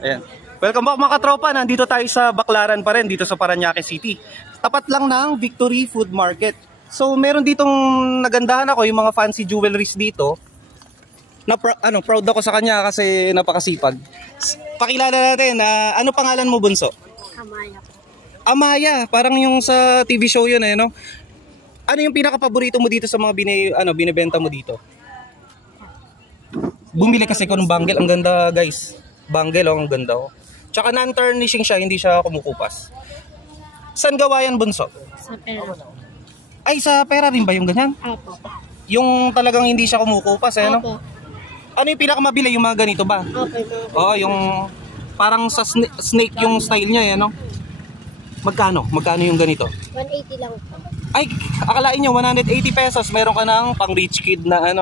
Ayan. Welcome back mga katropa. Nandito tayo sa Baclaran pa rin, dito sa Parañaque City. Tapat lang ng Victory Food Market. So meron ditong nagandahan ako, yung mga fancy jewelries dito. Proud ako sa kanya kasi napakasipag. Pakilala natin, ano pangalan mo, bunso? Amaya. Amaya, parang yung sa TV show yun no? Ano yung pinaka-paborito mo dito sa mga binibenta mo dito? Bumili kasi ko ng bangle, ang ganda guys. Bangle, ang ganda oh. Tsaka non-turnishing siya, hindi siya kumukupas. Saan gawa yan, bunso? Sa pera. Ay, sa pera rin ba yung ganyan? Opo. Yung talagang hindi siya kumukupas, no? Opo. Ano yung pinakamabili, yung mga ganito ba? Opo. Oo, yung parang sa snake yung style niya, no? Magkano? Magkano yung ganito? 180 lang po. Ay, akalain nyo, 180 pesos, meron ka ng pang rich kid na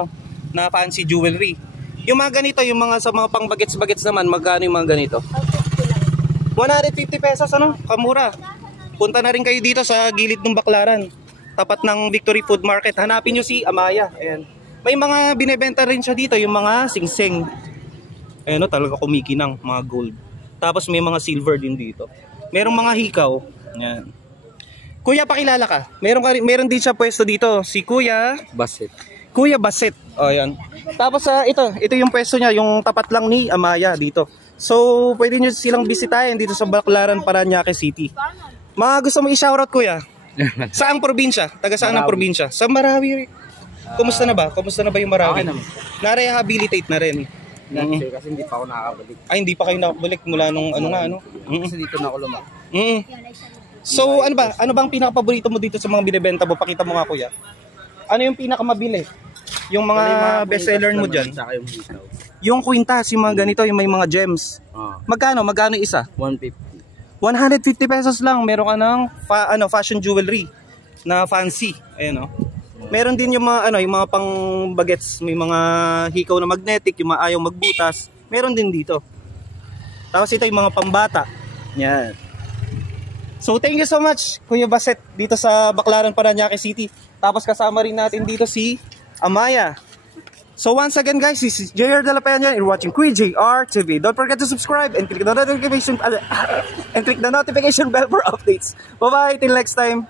na fancy jewelry. Yung mga ganito, yung mga sa mga pang bagets-bagets naman, magkano yung mga ganito? 150 pesos, kamura. Punta na rin kayo dito sa gilid ng Baclaran, tapat ng Victory Food Market. Hanapin nyo si Amaya. Ayan. May mga binebenta rin siya dito, yung mga singsing. Ayan talaga kumikinang, mga gold. Tapos may mga silver din dito. Merong mga hikaw. Ayan. Kuya, pakilala ka. Meron din siya pwesto dito, si Kuya Basit. Kuya Basit. Oh, ayan. Tapos ito yung pwesto niya, yung tapat lang ni Amaya dito. So, pwede nyo silang bisitahin dito sa Baclaran, Parañaque City. Mga gusto mo i-shoutout, kuya? Saang probinsya? Taga saan ang probinsya? Sa Marawi. Kumusta na ba? Kumusta na ba yung Marawi? Okay naman. Na-rehabilitate na rin. Kasi hindi pa ako nakakabalik. Ay, hindi pa kayo nakabalik mula nung Kasi dito na ako lumaki. So, ano bang pinaka-paborito mo dito sa mga binibenta mo? Pakita mo nga, kuya. Ano yung pinakamabili? Yung mga bestseller mo dyan? Yung kwintas, yung mga ganito, yung may mga gems. Magkano isa? 150. 150 pesos lang. Meron ka ng fashion jewelry na fancy. Ayan Meron din yung mga pang bagets, may mga hikaw na magnetic, yung mga ayaw magbutas. Meron din dito. Tapos ito yung mga pambata. Yan. So thank you so much, Kuya Baset, dito sa Baclaran, Parañaque City. Tapos kasama rin natin dito si Amaya. So once again guys, this is JR De La Peña and you're watching Kuya JR TV. Don't forget to subscribe and click the notification bell for updates. Bye bye, till next time.